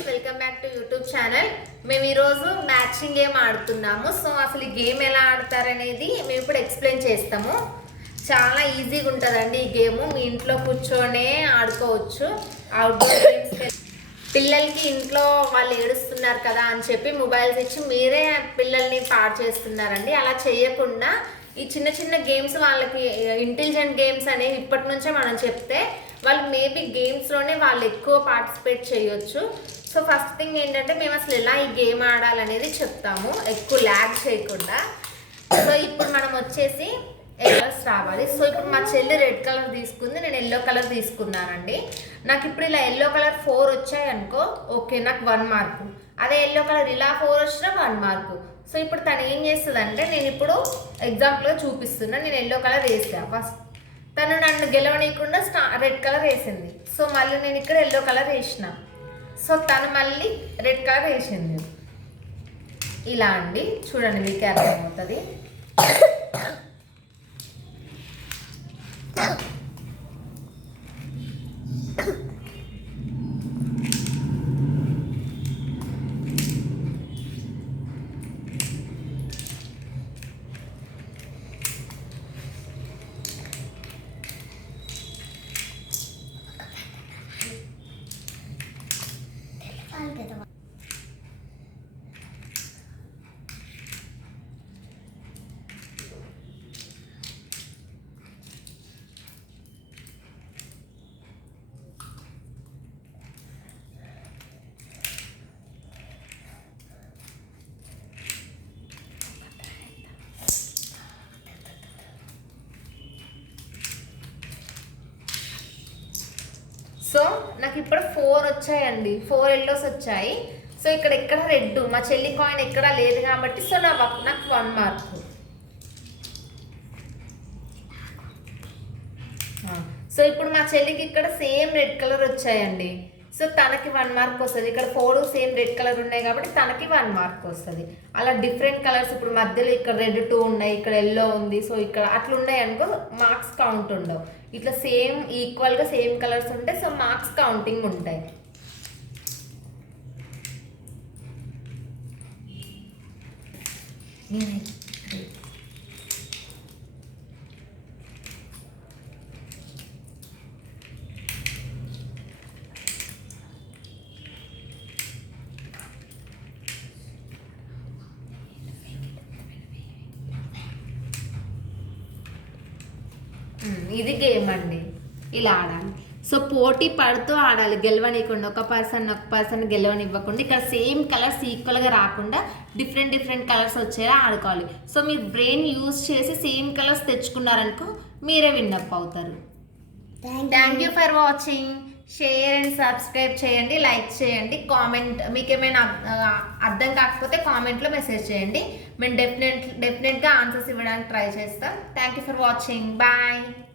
Guys welcome back to YouTube channel. మేము ఈరోజు matching game ఆడుతున్నాము. So అసలు ఈ గేమ్ ఎలా ఆడతారనేది మేము ఇప్పుడు ఎక్స్ప్లెయిన్ చేస్తాము. చాలా ఈజీగా ఉంటుందండి ఈ గేమ్. మీ ఇంట్లో కూర్చొనే ఆడుకోవచ్చు. అవుట్డోర్ గేమ్స్ పిల్లలకి ఇంట్లో వాళ్ళు ఏడుస్తున్నారు కదా అని చెప్పి మొబైల్స్ ఇచ్చి మీరే పిల్లల్ని పాడు చేస్తున్నారండి. అలా చేయకుండా ఈ చిన్న చిన్న గేమ్స్ వాళ్ళకి ఇంటెలిజెంట్ గేమ్స్ అనేవి ఇప్పటి నుంచే మనం చెప్తే వాళ్ళు మేబీ గేమ్స్లోనే వాళ్ళు ఎక్కువ పార్టిసిపేట్ చేయొచ్చు. సో ఫస్ట్ థింగ్ ఏంటంటే మేము అసలు ఎలా ఈ గేమ్ ఆడాలనేది చెప్తాము, ఎక్కువ ల్యాగ్ చేయకుండా. సో ఇప్పుడు మనం వచ్చేసి కలర్స్ రావాలి. సో ఇప్పుడు మా చెల్లి రెడ్ కలర్ తీసుకుంది, నేను ఎల్లో కలర్ తీసుకున్నానండి. నాకు ఇప్పుడు ఇలా ఎల్లో కలర్ 4 వచ్చాయి అనుకో, ఓకే నాకు 1 మార్కు. అదే ఎల్లో కలర్ ఇలా 4 వచ్చినా 1 మార్కు. సో ఇప్పుడు తను ఏం చేస్తుందంటే, నేను ఇప్పుడు ఎగ్జాంపుల్గా చూపిస్తున్నా, నేను ఎల్లో కలర్ వేసా. ఫస్ట్ తను నన్ను గెలవనీయకుండా రెడ్ కలర్ వేసింది. సో మళ్ళీ నేను ఇక్కడ ఎల్లో కలర్ వేసిన. సో తను మళ్ళీ రెడ్ కలర్ వేసింది. ఇలా అండి, చూడండి మీకే అర్థమవుతుంది. సో నాకు ఇప్పుడు 4 వచ్చాయండి, 4 ఎల్లోస్ వచ్చాయి. సో ఇక్కడ ఎక్కడ రెడ్, మా చెల్లి కాయిన్ ఎక్కడ లేదు కాబట్టి సో నాకు 1 మార్కు. సో ఇప్పుడు మా చెల్లికి ఇక్కడ సేమ్ రెడ్ కలర్ వచ్చాయండి. సో తనకి 1 మార్క్ వస్తుంది. ఇక్కడ 4 సేమ్ రెడ్ కలర్ ఉన్నాయి కాబట్టి తనకి 1 మార్క్ వస్తుంది. అలా డిఫరెంట్ కలర్స్ ఇప్పుడు మధ్యలో ఇక్కడ రెడ్ 2 ఉన్నాయి, ఇక్కడ ఎల్లో ఉంది. సో ఇక్కడ అట్లా ఉన్నాయి అనుకో మార్క్స్ కౌంట్ ఉండవు. ఇట్లా సేమ్ ఈక్వల్గా సేమ్ కలర్స్ ఉంటాయి, సో మార్క్స్ కౌంటింగ్ ఉంటాయి. ఇది గేమ్ అండి, ఇలా ఆడాలి. సో పోటీ పడుతూ ఆడాలి, గెలవనివ్వకుండా. ఒక పర్సన్ గెలవనివ్వకుండా. ఇక్కడ సేమ్ కలర్స్ ఈక్వల్గా రాకుండా డిఫరెంట్ కలర్స్ వచ్చేలా ఆడుకోవాలి. సో మీరు బ్రెయిన్ యూజ్ చేసి సేమ్ కలర్స్ తెచ్చుకున్నారనుకో మీరే విన్నప్ అవుతారు. Thank you for watching. Share and subscribe చేయండి, లైక్ చేయండి, కామెంట్. మీకు ఏమైనా అర్థం కాకపోతే కామెంట్లో మెసేజ్ చేయండి. మేము డెఫినెట్గా ఆన్సర్స్ ఇవ్వడానికి ట్రై చేస్తాం. Thank you for watching. Bye.